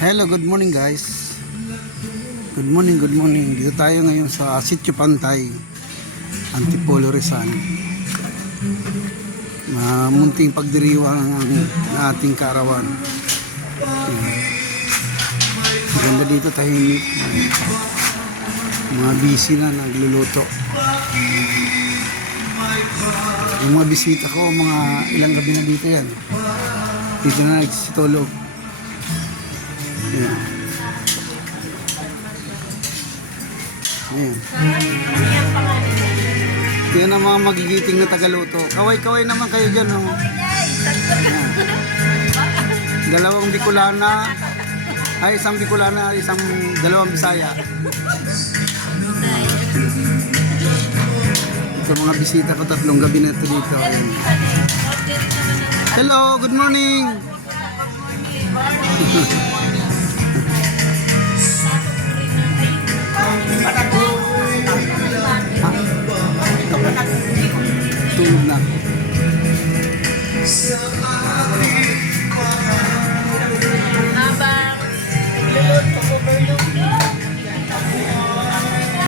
Hello, good morning guys. Good morning, good morning. Dito tayo ngayon sa Sitio Pantay, Antipolo, Rizal. Munting pagdiriwang ang ating kaarawan. Maganda dito, tahimik. Mga busy na nagluluto. Yung mga bisita ko, mga ilang gabi na dito yan. Dito na nagsitulog. Ayan. Ayan. Yan ang mga magigiting na tagaluto. Kaway-kaway naman kayo dyan, no? Ayan. Dalawang Bicolana. Ay, isang Bicolana, dalawang Bisaya. Ito mga bisita ko, 3 gabi na ito dito. Ayan. Hello, good morning. Tulog na.